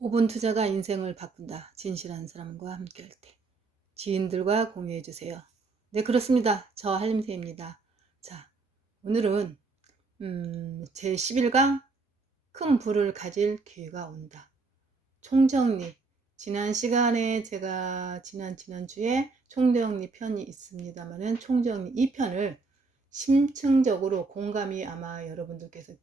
5분 투자가 인생을 바꾼다. 진실한 사람과 함께할 때. 지인들과 공유해 주세요. 네, 그렇습니다. 저 한림새입니다. 자, 오늘은 제 11강 큰 부를 가질 기회가 온다. 총정리. 지난 시간에 제가 지난주에 총정리 편이 있습니다만은 총정리 2편을 심층적으로 공감이 아마 여러분들께서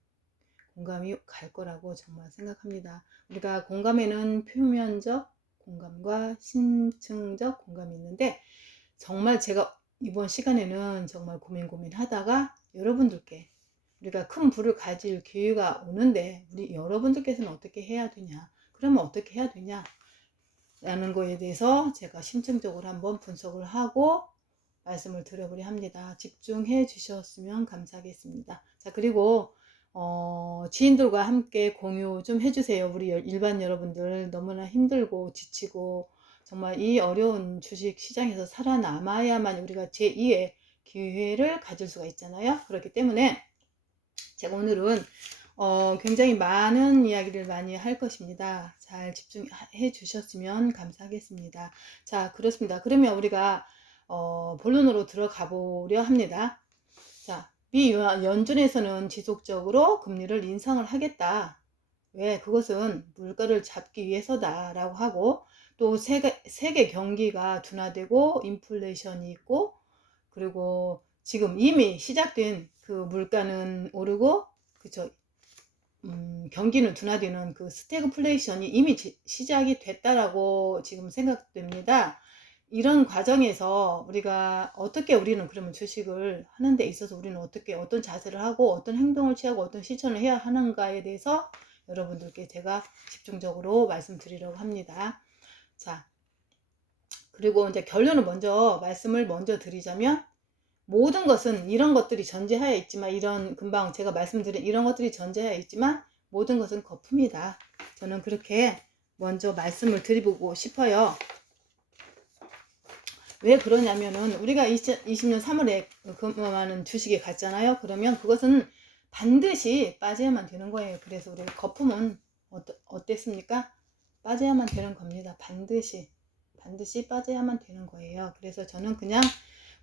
공감이 갈 거라고 정말 생각합니다. 우리가 공감에는 표면적 공감과 심층적 공감이 있는데 정말 제가 이번 시간에는 정말 고민하다가 여러분들께 우리가 큰 부를 가질 기회가 오는데 우리 여러분들께서는 어떻게 해야 되냐, 그러면 어떻게 해야 되냐 라는 거에 대해서 제가 심층적으로 한번 분석을 하고 말씀을 드려보려 합니다. 집중해 주셨으면 감사하겠습니다. 자, 그리고 지인들과 함께 공유 좀 해주세요. 우리 일반 여러분들 너무나 힘들고 지치고 정말 이 어려운 주식 시장에서 살아남아야만 우리가 제2의 기회를 가질 수가 있잖아요. 그렇기 때문에 제가 오늘은 굉장히 많은 이야기를 많이 할 것입니다. 잘 집중해 주셨으면 감사하겠습니다. 자, 그렇습니다. 그러면 우리가 본론으로 들어가 보려 합니다. 자, 미 연준에서는 지속적으로 금리를 인상을 하겠다. 왜? 그것은 물가를 잡기 위해서다 라고 하고, 또 세계 경기가 둔화되고 인플레이션이 있고, 그리고 지금 이미 시작된 그 물가는 오르고, 그쵸? 경기는 둔화되는 그 스태그플레이션이 이미 시작이 됐다라고 지금 생각됩니다. 이런 과정에서 우리가 어떻게 우리는 그러면 주식을 하는 데 있어서 우리는 어떻게 어떤 자세를 하고 어떤 행동을 취하고 어떤 실천을 해야 하는가에 대해서 여러분들께 제가 집중적으로 말씀드리려고 합니다. 자, 그리고 이제 결론을 말씀을 먼저 드리자면 모든 것은 이런 것들이 전제하에 있지만 이런 금방 제가 말씀드린 이런 것들이 전제하에 있지만 모든 것은 거품이다. 저는 그렇게 먼저 말씀을 드리고 싶어요. 왜 그러냐면은 우리가 20년 3월에 그만한 주식에 갔잖아요. 그러면 그것은 반드시 빠져야만 되는 거예요. 그래서 우리 거품은 어땠습니까? 빠져야만 되는 겁니다. 반드시 빠져야만 되는 거예요. 그래서 저는 그냥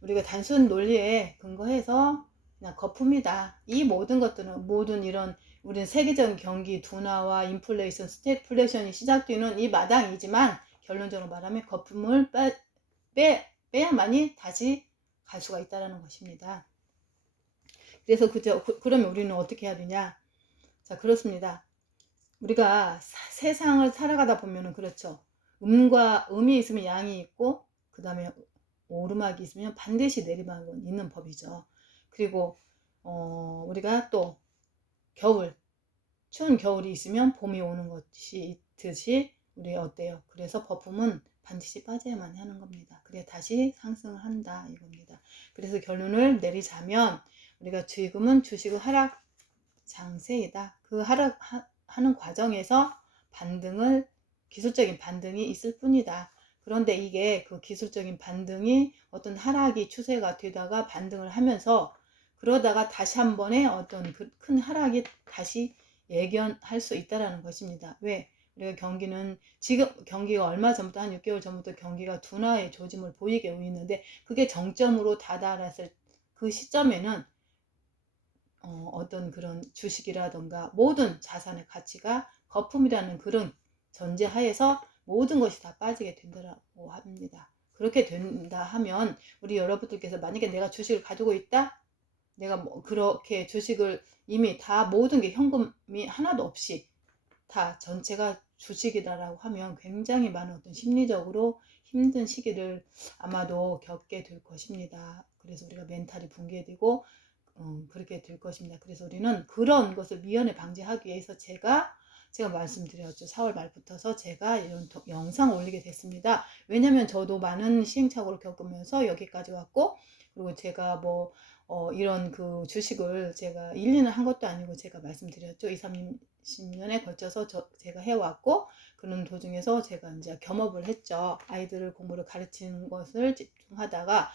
우리가 단순 논리에 근거해서 그냥 거품이다. 이 모든 것들은 모든 이런 우리는 세계적인 경기 둔화와 인플레이션, 스태그플레이션이 시작되는 이 마당이지만 결론적으로 말하면 거품을 빼야만이 다시 갈 수가 있다는 것입니다. 그래서 그러면 우리는 어떻게 해야 되냐? 자, 그렇습니다. 우리가 세상을 살아가다 보면은 그렇죠. 음이 있으면 양이 있고 그 다음에 오르막이 있으면 반드시 내리막은 있는 법이죠. 그리고 우리가 또 추운 겨울이 있으면 봄이 오는 것이 있듯이 우리 어때요? 그래서 거품은 반드시 빠져야만 하는 겁니다. 그래야 다시 상승을 한다 이겁니다. 그래서 결론을 내리자면 우리가 지금은 주식의 하락 장세이다. 그 하락하는 과정에서 기술적인 반등이 있을 뿐이다. 그런데 이게 그 기술적인 반등이 어떤 하락이 추세가 되다가 반등을 하면서 그러다가 다시 한 번에 어떤 큰 하락이 다시 예견할 수 있다는 것입니다. 왜? 우리가 지금 경기가 얼마 전부터 한 6개월 전부터 경기가 둔화의 조짐을 보이게 있는데 그게 정점으로 다다랐을 그 시점에는 어떤 그런 주식이라던가 모든 자산의 가치가 거품이라는 그런 전제하에서 모든 것이 다 빠지게 된다고 합니다. 그렇게 된다 하면 우리 여러분들께서 만약에 내가 주식을 가지고 있다? 내가 그렇게 주식을 이미 다 모든 게 현금이 하나도 없이 다 전체가 주식이다라고 하면 굉장히 많은 어떤 심리적으로 힘든 시기를 아마도 겪게 될 것입니다. 그래서 우리가 멘탈이 붕괴되고 그렇게 될 것입니다. 그래서 우리는 그런 것을 미연에 방지하기 위해서 제가 말씀드렸죠. 4월 말부터서 제가 이런 영상 올리게 됐습니다. 왜냐면 저도 많은 시행착오를 겪으면서 여기까지 왔고 그리고 제가 이런 그 주식을 제가 1, 2년 한 것도 아니고 제가 말씀드렸죠. 2, 30년에 걸쳐서 제가 해왔고 그런 도중에서 제가 이제 겸업을 했죠. 아이들을 공부를 가르치는 것을 집중하다가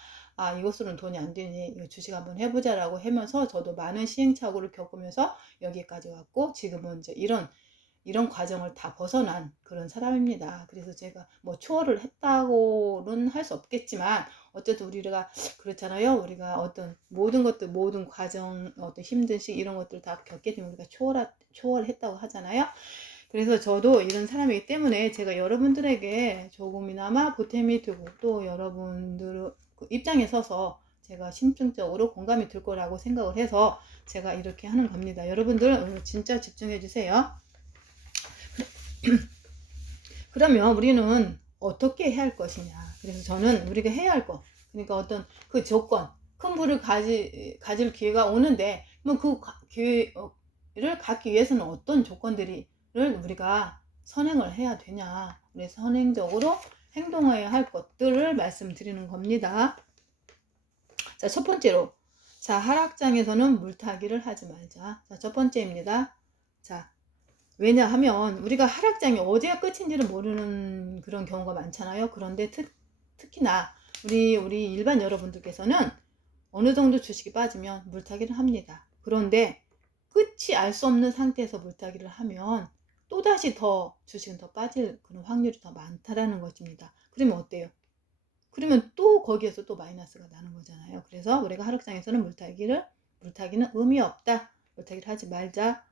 이것으로는 돈이 안 되니 이거 주식 한번 해보자라고 하면서 저도 많은 시행착오를 겪으면서 여기까지 왔고 지금은 이제 이런 과정을 다 벗어난 그런 사람입니다. 그래서 제가 뭐 초월을 했다고는 할 수 없겠지만 어쨌든 우리가 그렇잖아요. 우리가 어떤 모든 것들, 모든 과정, 어떤 힘든 시 이런 것들 다 겪게 되면 우리가 초월했다고 하잖아요. 그래서 저도 이런 사람이기 때문에 제가 여러분들에게 조금이나마 보탬이 되고 또 여러분들 그 입장에 서서 제가 심층적으로 공감이 들 거라고 생각을 해서 제가 이렇게 하는 겁니다. 여러분들 오늘 진짜 집중해 주세요. 그러면 우리는 어떻게 해야 할 것이냐. 그래서 저는 우리가 해야 할 것, 그러니까 어떤 그 조건, 큰 부를 가질 기회가 오는데, 뭐 그 기회를 갖기 위해서는 어떤 조건들을 우리가 선행을 해야 되냐. 그래서 선행적으로 행동해야 할 것들을 말씀드리는 겁니다. 자, 첫 번째로. 자, 하락장에서는 물타기를 하지 말자. 자, 첫 번째입니다. 자, 왜냐하면 우리가 하락장이 어디가 끝인지를 모르는 그런 경우가 많잖아요. 그런데 특히나 우리 일반 여러분들께서는 어느 정도 주식이 빠지면 물타기를 합니다. 그런데 끝이 알 수 없는 상태에서 물타기를 하면 또다시 더 주식은 더 빠질 그런 확률이 더 많다라는 것입니다. 그러면 어때요? 그러면 또 거기에서 또 마이너스가 나는 거잖아요. 그래서 우리가 하락장에서는 물타기는 의미 없다. 물타기를 하지 말자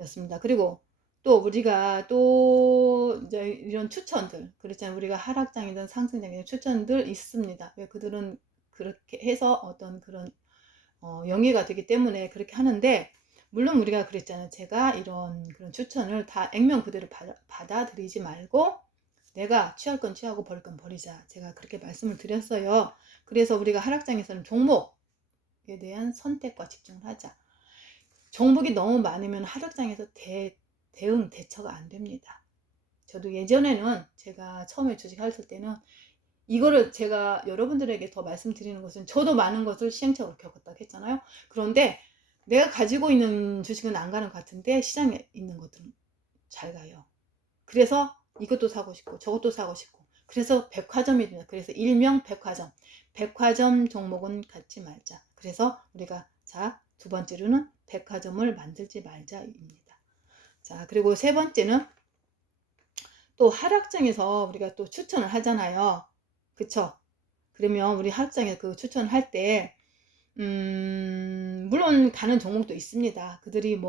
였습니다. 그리고 또 우리가 또 이제 이런 추천들, 그렇잖아요. 우리가 하락장이든 상승장이든 추천들 있습니다. 왜 그들은 그렇게 해서 어떤 그런 영예가 되기 때문에 그렇게 하는데, 물론 우리가 그랬잖아요. 제가 이런 그런 추천을 다 액면 그대로 받아들이지 말고 내가 취할 건 취하고 버릴 건 버리자. 제가 그렇게 말씀을 드렸어요. 그래서 우리가 하락장에서는 종목에 대한 선택과 집중을 하자. 종목이 너무 많으면 하락장에서 대처가 안 됩니다. 저도 예전에는 제가 처음에 주식했을 때는 이거를 제가 여러분들에게 더 말씀드리는 것은 저도 많은 것을 시행착오로 겪었다고 했잖아요. 그런데 내가 가지고 있는 주식은 안 가는 것 같은데 시장에 있는 것들은 잘 가요. 그래서 이것도 사고 싶고 저것도 사고 싶고, 그래서 백화점이 됩니다. 그래서 일명 백화점 종목은 갖지 말자. 그래서 우리가 두 번째로는 백화점을 만들지 말자입니다. 자, 그리고 세 번째는 또 하락장에서 우리가 또 추천을 하잖아요. 그쵸? 그러면 우리 하락장에 그 추천을 할 때, 물론 가는 종목도 있습니다. 그들이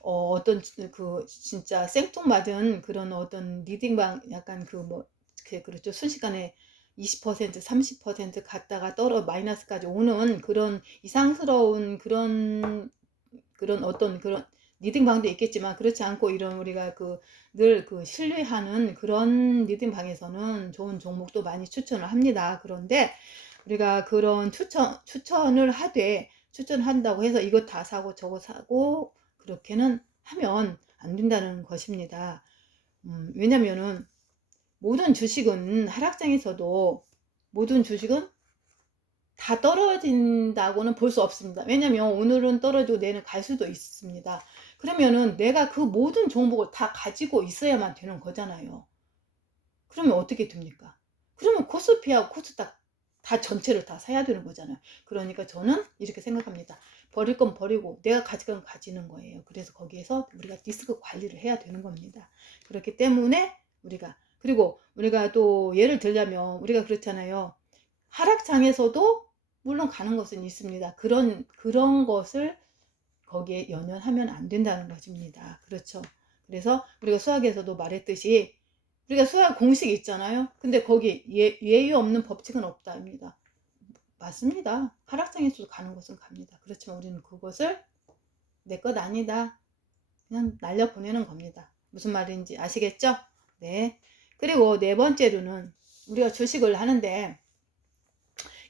어떤 그 진짜 생뚱맞은 그런 어떤 리딩방 약간 그렇죠. 순식간에 20%, 30% 갔다가 마이너스까지 오는 그런 이상스러운 그런 어떤 그런 리딩방도 있겠지만, 그렇지 않고 이런 우리가 늘 신뢰하는 그런 리딩방에서는 좋은 종목도 많이 추천을 합니다. 그런데 우리가 그런 추천을 한다고 해서 이것 다 사고 저거 사고 그렇게는 하면 안 된다는 것입니다. 왜냐면은 모든 주식은 하락장에서도 모든 주식은 다 떨어진다고는 볼 수 없습니다. 왜냐면 오늘은 떨어지고 내일은 갈 수도 있습니다. 그러면은 내가 그 모든 종목을 다 가지고 있어야만 되는 거잖아요. 그러면 어떻게 됩니까? 그러면 코스피하고 코스닥 다 전체를 다 사야 되는 거잖아요. 그러니까 저는 이렇게 생각합니다. 버릴 건 버리고 내가 가질 건 가지는 거예요. 그래서 거기에서 우리가 리스크 관리를 해야 되는 겁니다. 그렇기 때문에 그리고 우리가 또 예를 들자면 우리가 그렇잖아요. 하락장에서도 물론 가는 것은 있습니다. 그런 것을 거기에 연연하면 안 된다는 것입니다. 그렇죠. 그래서 우리가 수학에서도 말했듯이 우리가 수학 공식이 있잖아요. 근데 거기 예의 없는 법칙은 없다입니다. 맞습니다. 하락장에서도 가는 것은 갑니다. 그렇지만 우리는 그것을 내 것 아니다, 그냥 날려보내는 겁니다. 무슨 말인지 아시겠죠? 네. 그리고 네 번째로는 우리가 주식을 하는데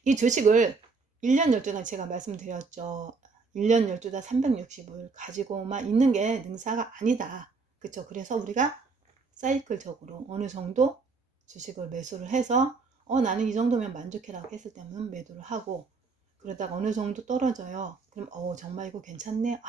이 주식을 1년 12달 제가 말씀드렸죠. 1년 12달 365일 가지고만 있는 게 능사가 아니다. 그쵸? 그래서 우리가 사이클적으로 어느 정도 주식을 매수를 해서 나는 이 정도면 만족해라고 했을 때는 매도를 하고, 그러다가 어느 정도 떨어져요. 그럼 정말 이거 괜찮네.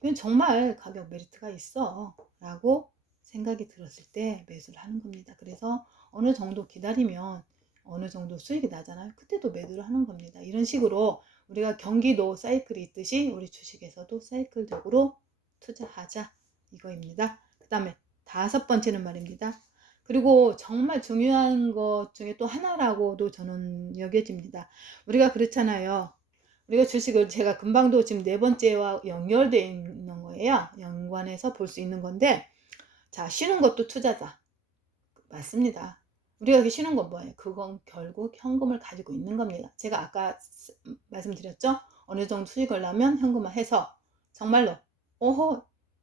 이건 정말 가격 메리트가 있어 라고 생각이 들었을 때 매수를 하는 겁니다. 그래서 어느 정도 기다리면 어느 정도 수익이 나잖아요. 그때도 매도를 하는 겁니다. 이런 식으로 우리가 경기도 사이클이 있듯이 우리 주식에서도 사이클적으로 투자하자, 이거입니다. 그 다음에 5번째는 말입니다. 그리고 정말 중요한 것 중에 또 하나라고도 저는 여겨집니다. 우리가 그렇잖아요. 우리가 주식을 제가 금방도 지금 4번째와 연결되어 있는 거예요. 연관해서 볼 수 있는 건데, 자, 쉬는 것도 투자다. 맞습니다. 우리가 쉬는 건 뭐예요? 그건 결국 현금을 가지고 있는 겁니다. 제가 아까 말씀드렸죠? 어느 정도 수익을 나면 현금화해서 정말로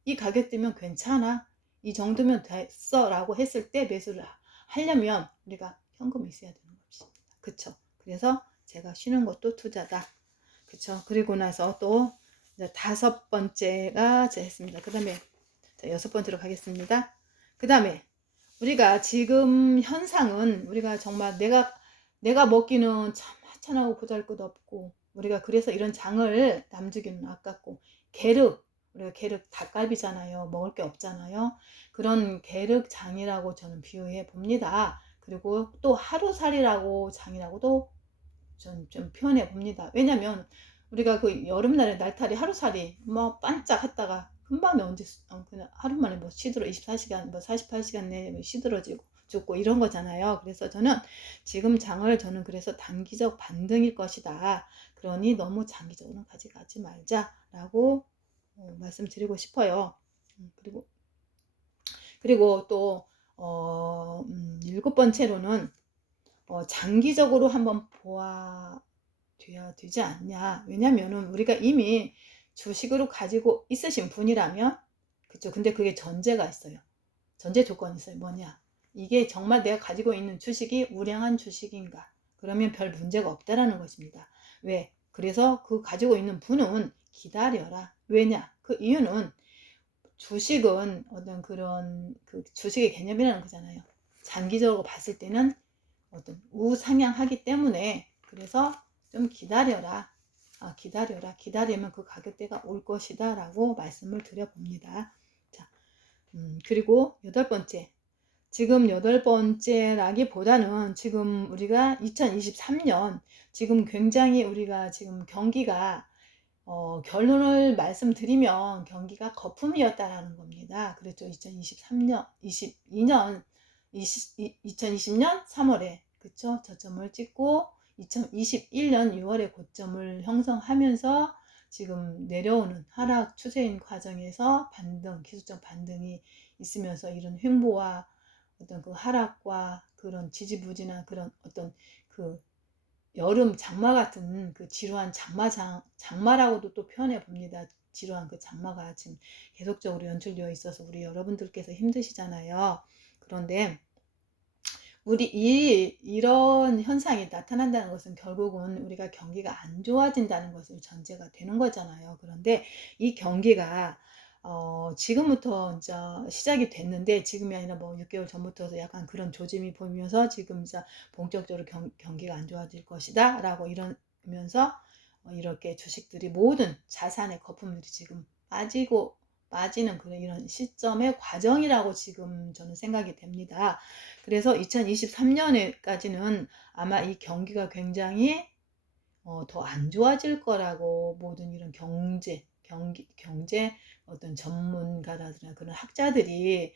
이 가격대면 괜찮아, 이 정도면 됐어 라고 했을 때 매수를 하려면 우리가 현금이 있어야 되는 것입니다. 그쵸? 그래서 제가 쉬는 것도 투자다. 그쵸? 그리고 나서 또 이제 5번째가 제가 했습니다. 그 다음에 6번째로 가겠습니다. 그 다음에 우리가 지금 현상은 우리가 정말 내가 먹기는 참 하찮하고 보잘것없고, 우리가 그래서 이런 장을 남주기는 아깝고, 우리가 게륵 닭갈비잖아요. 먹을 게 없잖아요. 그런 게륵 장이라고 저는 비유해 봅니다. 그리고 또 하루살이라고 장이라고도 좀 표현해 봅니다. 왜냐면 우리가 그 여름날에 날탈이 하루살이 뭐 반짝했다가 금방 언제 그냥 하루 만에 뭐 시들어 24시간 뭐 48시간 내에 시들어지고 죽고 이런 거잖아요. 그래서 저는 지금 장을 저는 그래서 단기적 반등일 것이다. 그러니 너무 장기적으로는 가져가지 말자라고 말씀드리고 싶어요. 그리고 또 7번째로는 장기적으로 한번 보아야 되지 않냐. 왜냐면은 우리가 이미 주식으로 가지고 있으신 분이라면, 그쵸. 근데 그게 전제가 있어요. 전제 조건이 있어요. 뭐냐. 이게 정말 내가 가지고 있는 주식이 우량한 주식인가. 그러면 별 문제가 없다라는 것입니다. 왜? 그래서 그 가지고 있는 분은 기다려라. 왜냐? 그 이유는 주식은 어떤 그런 그 주식의 개념이라는 거잖아요. 장기적으로 봤을 때는 어떤 우상향하기 때문에, 그래서 좀 기다려라. 기다리면 그 가격대가 올 것이다 라고 말씀을 드려봅니다. 자, 그리고 8번째. 지금 8번째라기보다는 지금 우리가 2023년 지금 굉장히 우리가 지금 경기가 결론을 말씀드리면 경기가 거품이었다라는 겁니다. 그랬죠. 2023년, 22년, 2020년 3월에 그쵸? 저점을 찍고 2021년 6월에 고점을 형성하면서 지금 내려오는 하락 추세인 과정에서 기술적 반등이 있으면서 이런 횡보와 어떤 그 하락과 그런 지지부진한 그런 어떤 그 여름 장마 같은 그 지루한 장마라고도 또 표현해 봅니다. 지루한 그 장마가 지금 계속적으로 연출되어 있어서 우리 여러분들께서 힘드시잖아요. 그런데 이런 현상이 나타난다는 것은 결국은 우리가 경기가 안 좋아진다는 것을 전제가 되는 거잖아요. 그런데 이 경기가 지금부터 이제 시작이 됐는데, 지금이 아니라 뭐 6개월 전부터 약간 그런 조짐이 보이면서 지금 이제 본격적으로 경기가 안 좋아질 것이다 라고 이러면서 이렇게 주식들이 모든 자산의 거품들이 지금 빠지는 그런 이런 시점의 과정이라고 지금 저는 생각이 됩니다. 그래서 2023년에까지는 아마 이 경기가 굉장히 더 안 좋아질 거라고 모든 이런 경제 어떤 전문가라든가 그런 학자들이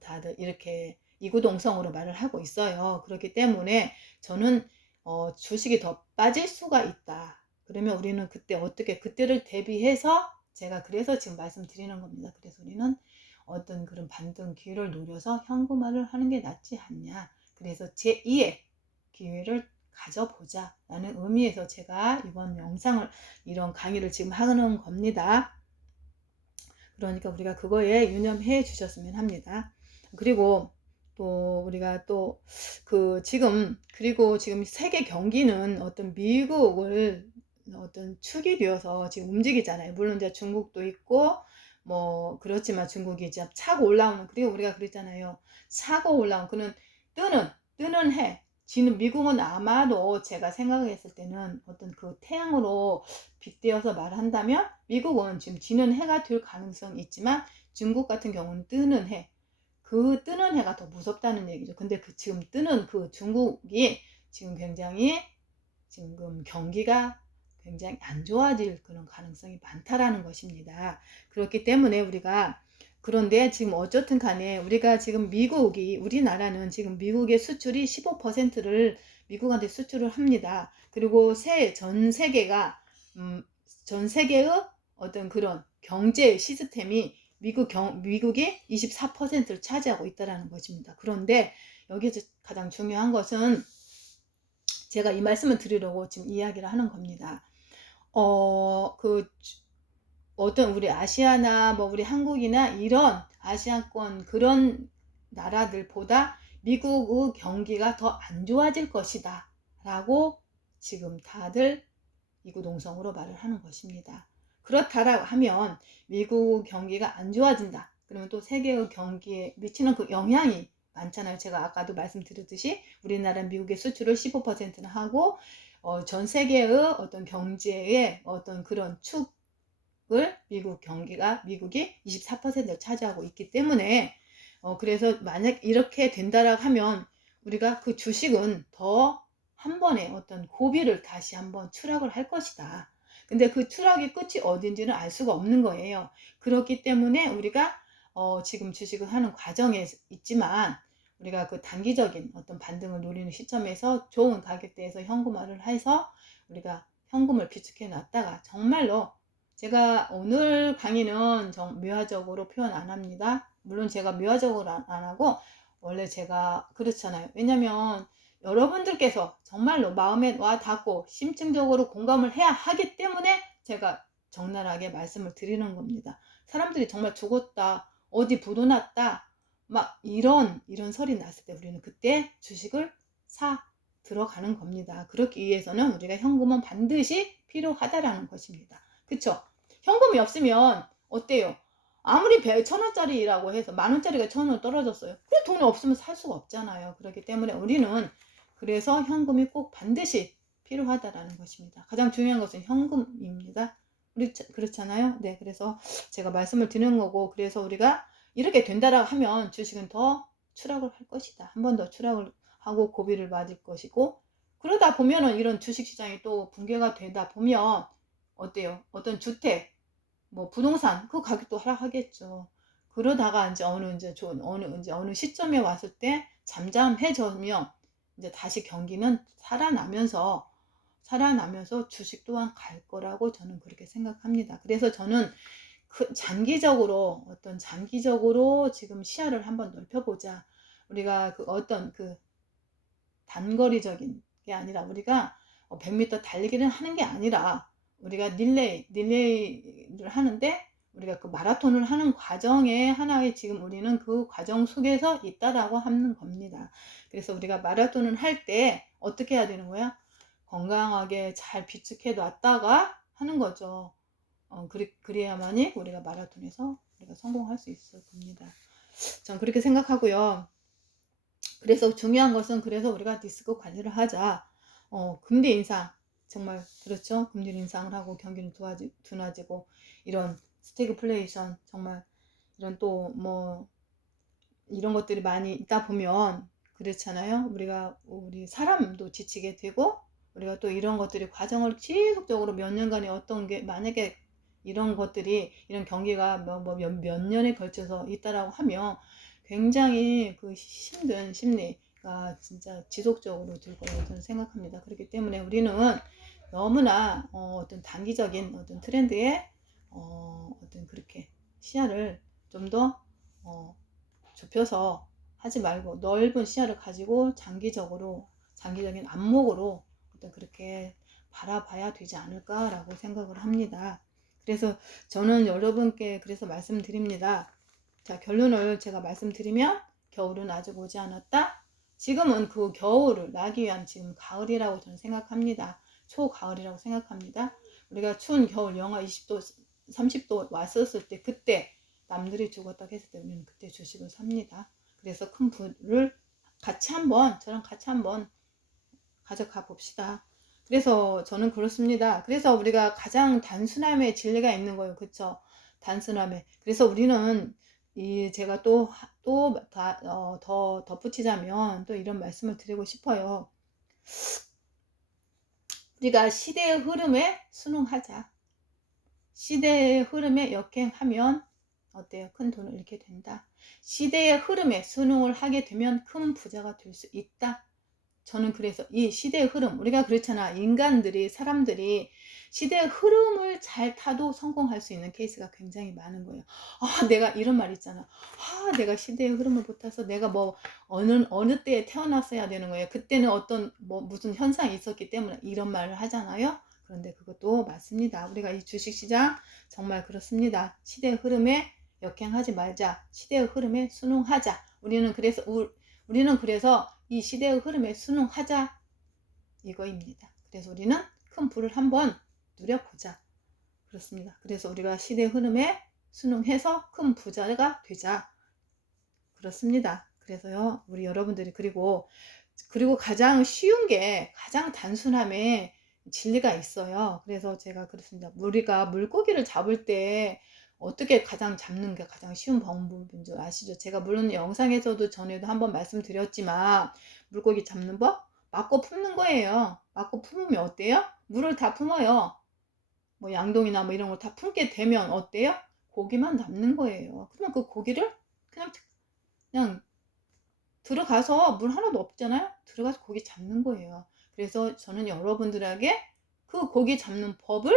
다들 이렇게 이구동성으로 말을 하고 있어요. 그렇기 때문에 저는 주식이 더 빠질 수가 있다. 그러면 우리는 그때를 대비해서 제가 그래서 지금 말씀드리는 겁니다. 그래서 우리는 어떤 그런 반등 기회를 노려서 현금화를 하는 게 낫지 않냐. 그래서 제2의 기회를 가져보자 라는 의미에서 제가 이번 영상을 이런 강의를 지금 하는 겁니다. 그러니까 우리가 그거에 유념해 주셨으면 합니다. 그리고 또 우리가 또 지금 세계 경기는 어떤 미국을 어떤 축이 되어서 지금 움직이잖아요. 물론 이제 중국도 있고 뭐 그렇지만 중국이 이제 차고 올라오는, 그리고 우리가 그랬잖아요. 차고 올라온 그는 뜨는 해. 미국은 아마도 제가 생각했을 때는 어떤 그 태양으로 빗대어서 말한다면 미국은 지금 지는 해가 될 가능성이 있지만 중국 같은 경우는 뜨는 해. 그 뜨는 해가 더 무섭다는 얘기죠. 근데 지금 뜨는 그 중국이 지금 경기가 굉장히 안 좋아질 그런 가능성이 많다라는 것입니다. 그렇기 때문에 우리가 그런데 지금 어쨌든 간에 우리가 지금 우리나라는 지금 미국의 수출이 15%를 미국한테 수출을 합니다. 그리고 전 세계가 전 세계의 어떤 그런 경제 시스템이 미국이 24%를 차지하고 있다는 것입니다. 그런데 여기서 가장 중요한 것은 제가 이 말씀을 드리려고 지금 이야기를 하는 겁니다. 어떤 우리 아시아나 뭐 우리 한국이나 이런 아시아권 그런 나라들보다 미국의 경기가 더 안 좋아질 것이다 라고 지금 다들 이구동성으로 말을 하는 것입니다. 그렇다라고 하면 미국 경기가 안 좋아진다. 그러면 또 세계의 경기에 미치는 그 영향이 많잖아요. 제가 아까도 말씀드렸듯이 우리나라는 미국의 수출을 15%나 하고 전 세계의 어떤 경제의 어떤 그런 축을 미국이 24%를 차지하고 있기 때문에 그래서 만약 이렇게 된다라고 하면 우리가 그 주식은 더 한 번에 어떤 고비를 다시 한번 추락을 할 것이다. 근데 그 추락의 끝이 어딘지는 알 수가 없는 거예요. 그렇기 때문에 우리가 지금 주식을 하는 과정에 있지만 우리가 그 단기적인 어떤 반등을 노리는 시점에서 좋은 가격대에서 현금화를 해서 우리가 현금을 비축해 놨다가 정말로 제가 오늘 강의는 묘화적으로 표현 안 합니다. 물론 제가 묘화적으로 안 하고 원래 제가 그렇잖아요. 왜냐면 여러분들께서 정말로 마음에 와 닿고 심층적으로 공감을 해야 하기 때문에 제가 적나라하게 말씀을 드리는 겁니다. 사람들이 정말 죽었다, 어디 부도 났다, 막 이런 설이 났을 때 우리는 그때 주식을 사 들어가는 겁니다. 그렇기 위해서는 우리가 현금은 반드시 필요하다라는 것입니다. 그쵸? 현금이 없으면 어때요? 아무리 1,000원짜리라고 해서 10,000원짜리가 1,000원 떨어졌어요. 그래 돈이 없으면 살 수가 없잖아요. 그렇기 때문에 우리는 그래서 현금이 꼭 반드시 필요하다라는 것입니다. 가장 중요한 것은 현금입니다. 그렇잖아요. 네, 그래서 제가 말씀을 드리는 거고, 그래서 우리가 이렇게 된다라고 하면 주식은 더 추락을 할 것이다. 한 번 더 추락을 하고 고비를 맞을 것이고, 그러다 보면은 이런 주식시장이 또 붕괴가 되다 보면 어때요? 어떤 주택, 뭐 부동산 그 가격도 하락하겠죠. 그러다가 이제 어느 시점에 왔을 때 잠잠해지면 이제 다시 경기는 살아나면서 주식 또한 갈 거라고 저는 그렇게 생각합니다. 그래서 저는 장기적으로 지금 시야를 한번 넓혀보자. 우리가 어떤 단거리적인 게 아니라 우리가 100m 달리기를 하는 게 아니라 우리가 릴레이를 하는데 우리가 그 마라톤을 하는 과정에 하나의 지금 우리는 그 과정 속에서 있다라고 하는 겁니다. 그래서 우리가 마라톤을 할 때 어떻게 해야 되는 거야? 건강하게 잘 비축해 놨다가 하는 거죠. 그래야만이 우리가 마라톤에서 우리가 성공할 수 있을 겁니다. 전 그렇게 생각하고요. 그래서 중요한 것은 그래서 우리가 리스크 관리를 하자. 금리 인상 정말 그렇죠. 금리 인상을 하고 경기는 둔화지고 이런 스태그플레이션 정말 이런 또 뭐 이런 것들이 많이 있다 보면 그렇잖아요. 우리 사람도 지치게 되고 우리가 또 이런 것들이 과정을 지속적으로 몇 년간에 어떤 게 만약에 이런 경기가 몇 년에 걸쳐서 있다라고 하면 굉장히 그 힘든 심리가 진짜 지속적으로 들 거라고 저는 생각합니다. 그렇기 때문에 우리는 너무나 어떤 단기적인 어떤 트렌드에 어떤 그렇게 시야를 좀 더 좁혀서 하지 말고 넓은 시야를 가지고 장기적인 안목으로 어떤 그렇게 바라봐야 되지 않을까라고 생각을 합니다. 그래서 저는 여러분께 그래서 말씀드립니다. 자, 결론을 제가 말씀드리면 겨울은 아직 오지 않았다. 지금은 그 겨울을 나기 위한 지금 가을이라고 저는 생각합니다. 초가을이라고 생각합니다. 우리가 추운 겨울 영하 20도, 30도 왔었을 때 그때 남들이 죽었다고 했을 때 우리는 그때 주식을 삽니다. 그래서 큰 부를 저랑 같이 한번 가져가 봅시다. 그래서 저는 그렇습니다. 그래서 우리가 가장 단순함의 진리가 있는 거예요. 그쵸? 단순함에. 그래서 우리는 제가 더 덧붙이자면 또 이런 말씀을 드리고 싶어요. 우리가 시대의 흐름에 순응하자. 시대의 흐름에 역행하면 어때요? 큰 돈을 잃게 된다. 시대의 흐름에 순응을 하게 되면 큰 부자가 될 수 있다. 저는 그래서 이 시대의 흐름, 우리가 그렇잖아. 인간들이, 사람들이 시대의 흐름을 잘 타도 성공할 수 있는 케이스가 굉장히 많은 거예요. 내가 이런 말 있잖아. 내가 시대의 흐름을 못 타서 내가 뭐 어느 때에 태어났어야 되는 거예요. 그때는 어떤 뭐 무슨 현상이 있었기 때문에 이런 말을 하잖아요. 그런데 그것도 맞습니다. 우리가 이 주식시장 정말 그렇습니다. 시대의 흐름에 역행하지 말자. 시대의 흐름에 순응하자. 우리는 그래서 이 시대의 흐름에 순응하자 이거입니다. 그래서 우리는 큰 불을 한번 누려보자. 그렇습니다. 그래서 우리가 시대의 흐름에 순응해서 큰 부자가 되자. 그렇습니다. 그래서요, 우리 여러분들이 그리고 가장 쉬운 게 가장 단순함에 진리가 있어요. 그래서 제가 그렇습니다. 우리가 물고기를 잡을 때 어떻게 가장 잡는 게 가장 쉬운 방법인 줄 아시죠? 제가 물론 영상에서도 전에도 한번 말씀드렸지만 물고기 잡는 법? 막고 품는 거예요. 막고 품으면 어때요? 물을 다 품어요. 뭐 양동이나 뭐 이런 걸 다 품게 되면 어때요? 고기만 남는 거예요. 그러면 그 고기를 그냥 들어가서 물 하나도 없잖아요. 들어가서 고기 잡는 거예요. 그래서 저는 여러분들에게 그 고기 잡는 법을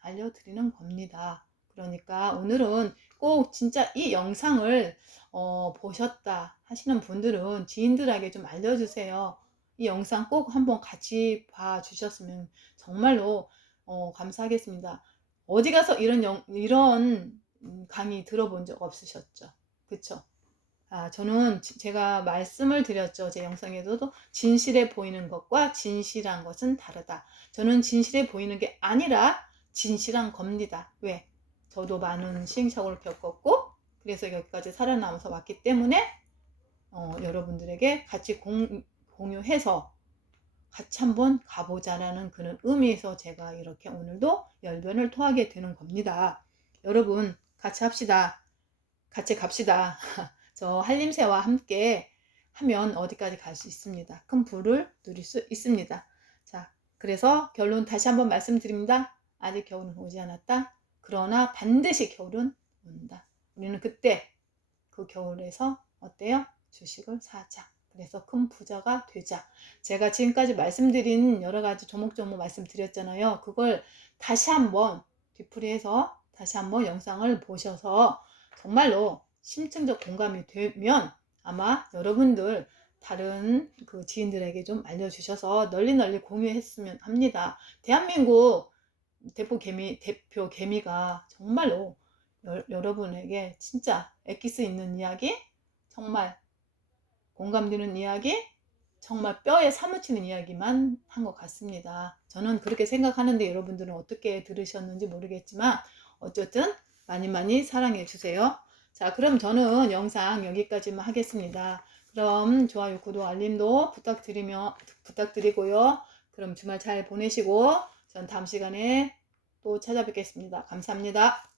알려드리는 겁니다. 그러니까 오늘은 꼭 진짜 이 영상을 보셨다 하시는 분들은 지인들에게 좀 알려주세요. 이 영상 꼭 한번 같이 봐주셨으면 정말로 감사하겠습니다. 어디 가서 이런 강의 들어본 적 없으셨죠? 그쵸? 저는 제가 말씀을 드렸죠. 제 영상에서도 진실해 보이는 것과 진실한 것은 다르다. 저는 진실해 보이는 게 아니라 진실한 겁니다. 왜? 저도 많은 시행착오를 겪었고 그래서 여기까지 살아남아서 왔기 때문에 여러분들에게 같이 공유해서 같이 한번 가보자라는 그런 의미에서 제가 이렇게 오늘도 열변을 토하게 되는 겁니다. 여러분 같이 합시다. 같이 갑시다. 저 한림새와 함께 하면 어디까지 갈 수 있습니다. 큰 부를 누릴 수 있습니다. 자, 그래서 결론 다시 한번 말씀드립니다. 아직 겨울은 오지 않았다. 그러나 반드시 겨울은 온다. 우리는 그때 그 겨울에서 어때요? 주식을 사자. 그래서 큰 부자가 되자. 제가 지금까지 말씀드린 여러 가지 조목조목 말씀드렸잖아요. 그걸 다시 한번 뒤풀이해서 다시 한번 영상을 보셔서 정말로 심층적 공감이 되면 아마 여러분들 다른 그 지인들에게 좀 알려주셔서 널리 공유했으면 합니다. 대한민국 대표 개미가 정말로 여러분에게 진짜 엑기스 있는 이야기, 정말 공감되는 이야기, 정말 뼈에 사무치는 이야기만 한 것 같습니다. 저는 그렇게 생각하는데 여러분들은 어떻게 들으셨는지 모르겠지만 어쨌든 많이 사랑해 주세요. 자, 그럼 저는 영상 여기까지만 하겠습니다. 그럼 좋아요, 구독, 알림도 부탁드리고요. 그럼 주말 잘 보내시고 전 다음 시간에 또 찾아뵙겠습니다. 감사합니다.